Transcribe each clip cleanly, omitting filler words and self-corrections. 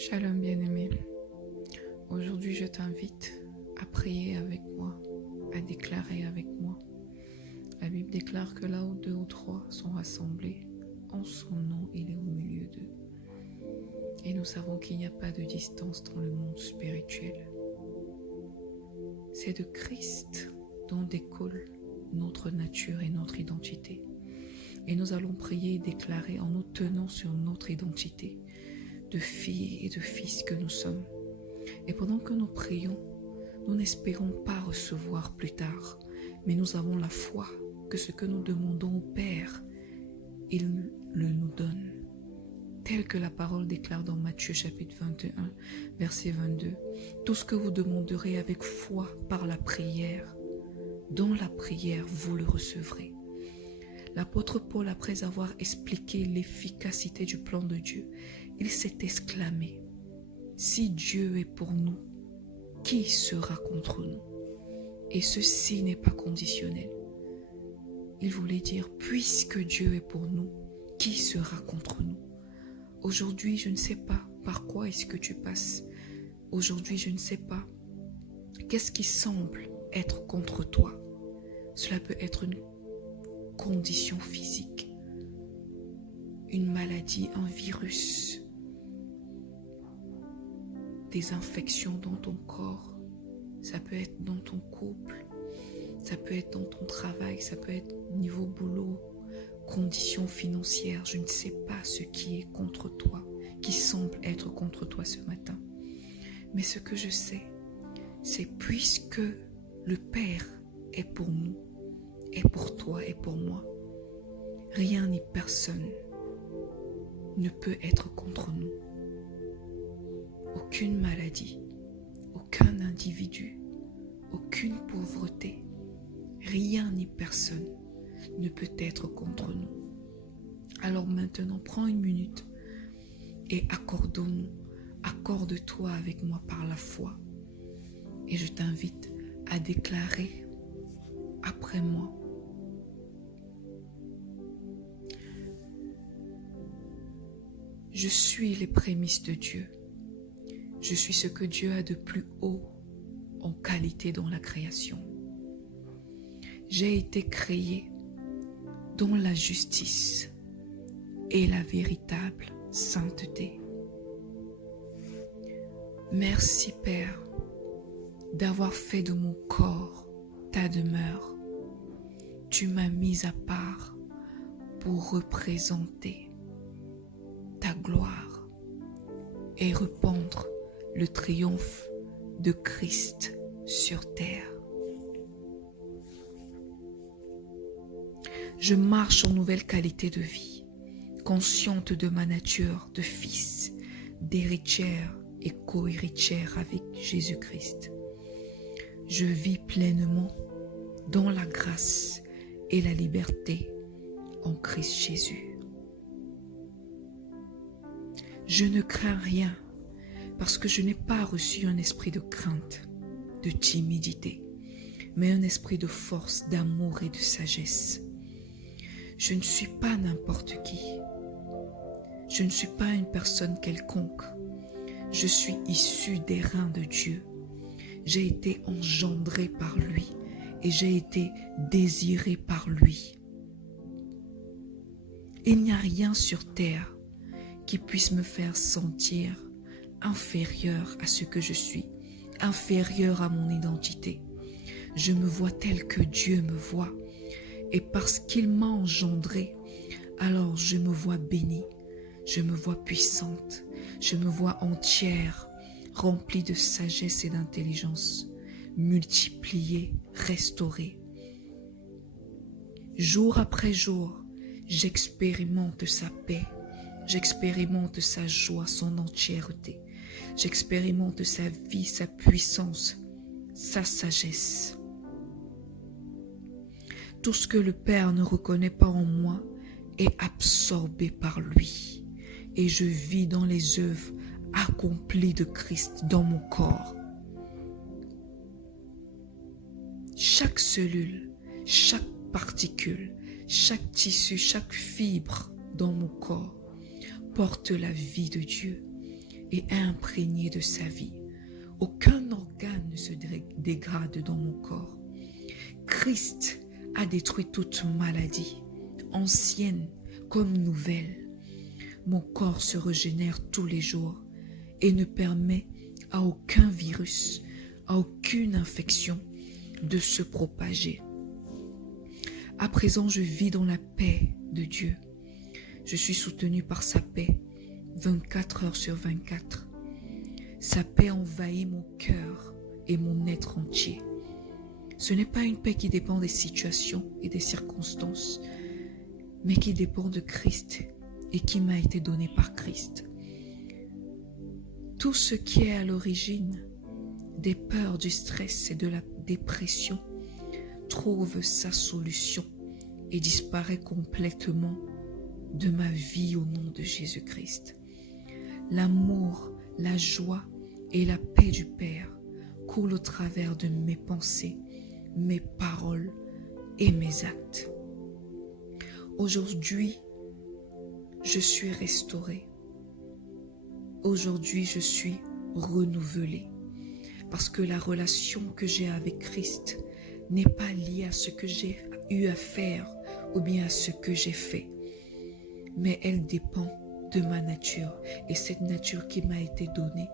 Shalom bien-aimé, aujourd'hui je t'invite à prier avec moi, à déclarer avec moi. La Bible déclare que là où 2 ou 3 sont rassemblés, en son nom il est au milieu d'eux. Et nous savons qu'il n'y a pas de distance dans le monde spirituel. C'est de Christ dont découle notre nature et notre identité. Et nous allons prier et déclarer en nous tenant sur notre identité de filles et de fils que nous sommes. Et pendant que nous prions, nous n'espérons pas recevoir plus tard, mais nous avons la foi que ce que nous demandons au Père, il le nous donne. Tel que la parole déclare dans Matthieu chapitre 21, verset 22. Tout ce que vous demanderez avec foi par la prière, dans la prière, vous le recevrez. L'apôtre Paul, après avoir expliqué l'efficacité du plan de Dieu, il s'est exclamé, « Si Dieu est pour nous, qui sera contre nous ?» Et ceci n'est pas conditionnel. Il voulait dire, puisque Dieu est pour nous, qui sera contre nous? Aujourd'hui, je ne sais pas par quoi est-ce que tu passes. Aujourd'hui, je ne sais pas qu'est-ce qui semble être contre toi. Cela peut être une condition physique, une maladie, un virus, des infections dans ton corps. Ça peut être dans ton couple, ça peut être dans ton travail, ça peut être niveau boulot, conditions financières. Je ne sais pas ce qui est contre toi, qui semble être contre toi ce matin. Mais ce que je sais, c'est puisque le Père est pour nous, est pour toi et pour moi, rien ni personne ne peut être contre nous. Aucune maladie, aucun individu, aucune pauvreté, rien ni personne ne peut être contre nous. Alors maintenant, prends une minute et accorde-toi avec moi par la foi. Et je t'invite à déclarer après moi. Je suis les prémices de Dieu. Je suis ce que Dieu a de plus haut en qualité dans la création. J'ai été créé dans la justice et la véritable sainteté. Merci Père d'avoir fait de mon corps ta demeure. Tu m'as mis à part pour représenter ta gloire et répandre le triomphe de Christ sur terre. Je marche en nouvelle qualité de vie, consciente de ma nature de fils, d'héritière et co-héritière avec Jésus-Christ. Je vis pleinement dans la grâce et la liberté en Christ Jésus. Je ne crains rien parce que je n'ai pas reçu un esprit de crainte, de timidité, mais un esprit de force, d'amour et de sagesse. Je ne suis pas n'importe qui. Je ne suis pas une personne quelconque. Je suis issu des reins de Dieu. J'ai été engendré par lui et j'ai été désiré par lui. Il n'y a rien sur terre qui puisse me faire sentir inférieur à ce que je suis, inférieur à mon identité. Je me vois tel que Dieu me voit. Et parce qu'il m'a engendré, alors je me vois bénie, je me vois puissante, je me vois entière, remplie de sagesse et d'intelligence, multipliée, restaurée. Jour après jour, j'expérimente sa paix, j'expérimente sa joie, son entièreté, j'expérimente sa vie, sa puissance, sa sagesse. Tout ce que le Père ne reconnaît pas en moi est absorbé par lui. Et je vis dans les œuvres accomplies de Christ dans mon corps. Chaque cellule, chaque particule, chaque tissu, chaque fibre dans mon corps porte la vie de Dieu. et imprégné de sa vie. Aucun organe ne se dégrade dans mon corps. Christ a détruit toute maladie, ancienne comme nouvelle. Mon corps se régénère tous les jours et ne permet à aucun virus, à aucune infection de se propager. À présent, je vis dans la paix de Dieu. Je suis soutenu par sa paix 24 heures sur 24. Sa paix envahit mon cœur et mon être entier. Ce n'est pas une paix qui dépend des situations et des circonstances, mais qui dépend de Christ et qui m'a été donnée par Christ. Tout ce qui est à l'origine des peurs, du stress et de la dépression trouve sa solution et disparaît complètement de ma vie au nom de Jésus-Christ. L'amour, la joie et la paix du Père coulent au travers de mes pensées, mes paroles et mes actes. Aujourd'hui, je suis restaurée. Aujourd'hui, je suis renouvelée. Parce que la relation que j'ai avec Christ n'est pas liée à ce que j'ai eu à faire ou bien à ce que j'ai fait, mais elle dépend de ma nature et cette nature qui m'a été donnée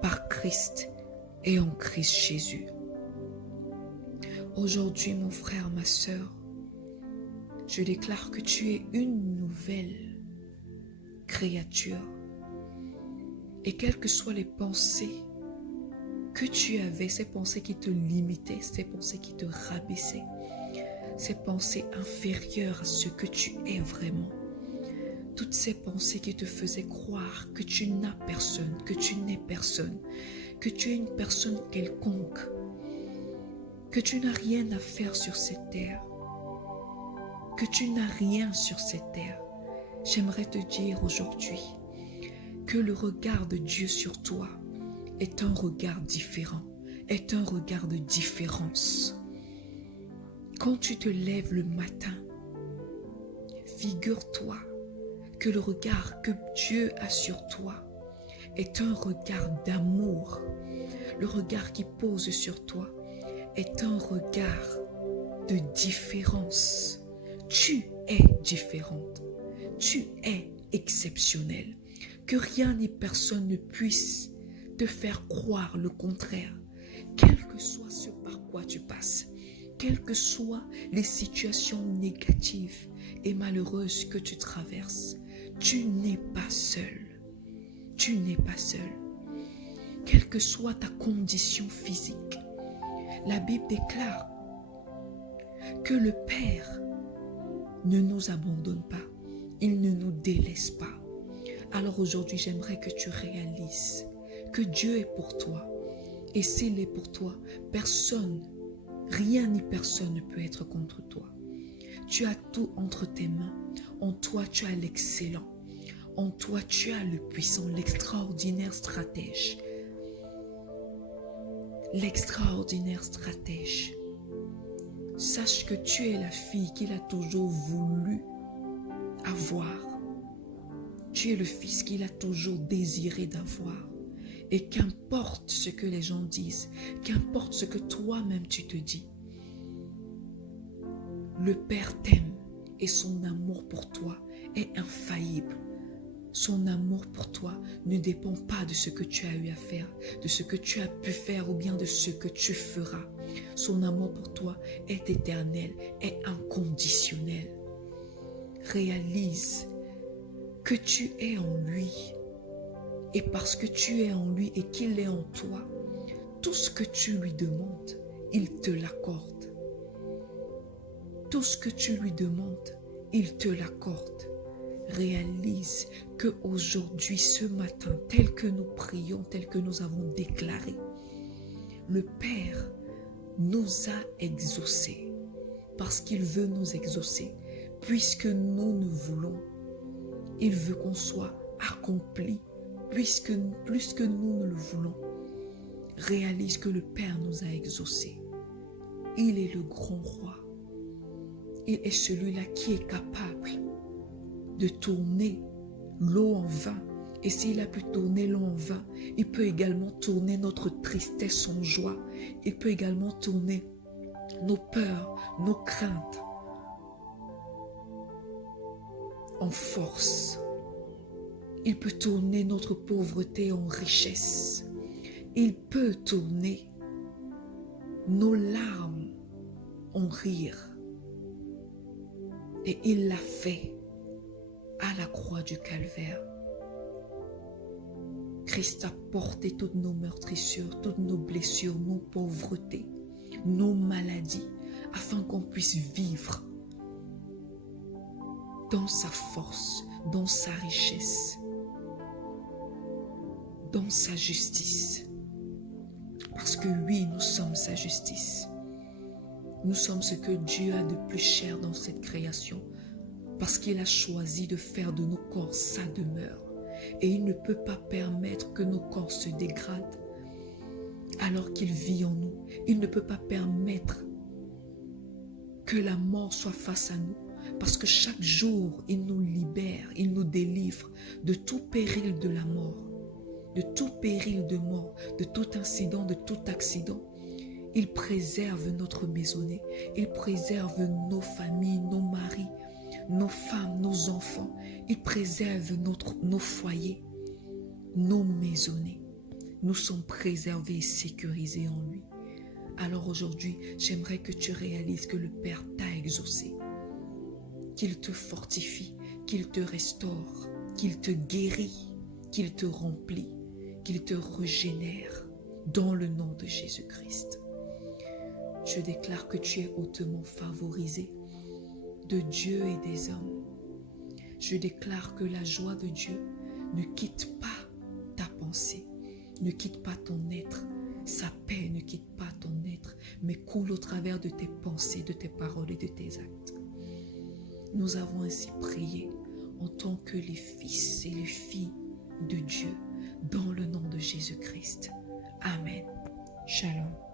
par Christ et en Christ Jésus. Aujourd'hui, mon frère, ma sœur, je déclare que tu es une nouvelle créature et quelles que soient les pensées que tu avais, ces pensées qui te limitaient, ces pensées qui te rabaissaient, ces pensées inférieures à ce que tu es vraiment, toutes ces pensées qui te faisaient croire que tu n'as personne, que tu n'es personne, que tu es une personne quelconque, que tu n'as rien à faire sur cette terre, que tu n'as rien sur cette terre. J'aimerais te dire aujourd'hui que le regard de Dieu sur toi est un regard différent, est un regard de différence. Quand tu te lèves le matin, figure-toi que le regard que Dieu a sur toi est un regard d'amour. Le regard qu'il pose sur toi est un regard de différence. Tu es différente, tu es exceptionnelle. Que rien ni personne ne puisse te faire croire le contraire, quel que soit ce par quoi tu passes, quelles que soient les situations négatives et malheureuses que tu traverses, tu n'es pas seul. Tu n'es pas seul. Quelle que soit ta condition physique, la Bible déclare que le Père ne nous abandonne pas, il ne nous délaisse pas. Alors aujourd'hui, j'aimerais que tu réalises que Dieu est pour toi. Et s'il est pour toi, personne, rien ni personne ne peut être contre toi. Tu as tout entre tes mains. En toi, tu as l'excellent. En toi, tu as le puissant, l'extraordinaire stratège. L'extraordinaire stratège. Sache que tu es la fille qu'il a toujours voulu avoir. Tu es le fils qu'il a toujours désiré d'avoir. Et qu'importe ce que les gens disent, qu'importe ce que toi-même tu te dis, le Père t'aime et son amour pour toi est infaillible. Son amour pour toi ne dépend pas de ce que tu as eu à faire, de ce que tu as pu faire ou bien de ce que tu feras. Son amour pour toi est éternel, est inconditionnel. Réalise que tu es en lui. Et parce que tu es en lui et qu'il est en toi, tout ce que tu lui demandes, il te l'accorde. Tout ce que tu lui demandes, il te l'accorde. Réalise qu'aujourd'hui, ce matin, tel que nous prions, tel que nous avons déclaré, le Père nous a exaucés parce qu'il veut nous exaucer. Puisque nous ne voulons, il veut qu'on soit accompli. Puisque plus que nous ne le voulons, réalise que le Père nous a exaucés. Il est le grand roi. Il est celui-là qui est capable de tourner l'eau en vin Et s'il a pu tourner l'eau en vin, il peut également tourner notre tristesse en joie. Il peut également tourner nos peurs, nos craintes en force. Il peut tourner notre pauvreté en richesse. Il peut tourner nos larmes en rire. Et il l'a fait à la croix du Calvaire. Christ a porté toutes nos meurtrissures, toutes nos blessures, nos pauvretés, nos maladies, afin qu'on puisse vivre dans sa force, dans sa richesse, dans sa justice. Parce que oui, nous sommes sa justice. Nous sommes ce que Dieu a de plus cher dans cette création, parce qu'il a choisi de faire de nos corps sa demeure. Et il ne peut pas permettre que nos corps se dégradent alors qu'il vit en nous. Il ne peut pas permettre que la mort soit face à nous, parce que chaque jour, il nous libère, il nous délivre de tout péril de la mort, de tout péril de mort, de tout incident, de tout accident. Il préserve notre maisonnée, il préserve nos familles, nos maris, nos femmes, nos enfants. Il préserve nos foyers, nos maisonnées. Nous sommes préservés et sécurisés en lui. Alors aujourd'hui, j'aimerais que tu réalises que le Père t'a exaucé, qu'il te fortifie, qu'il te restaure, qu'il te guérit, qu'il te remplit, qu'il te régénère dans le nom de Jésus-Christ. Je déclare que tu es hautement favorisé de Dieu et des hommes. Je déclare que la joie de Dieu ne quitte pas ta pensée, ne quitte pas ton être. Sa paix ne quitte pas ton être, mais coule au travers de tes pensées, de tes paroles et de tes actes. Nous avons ainsi prié en tant que les fils et les filles de Dieu, dans le nom de Jésus-Christ. Amen. Shalom.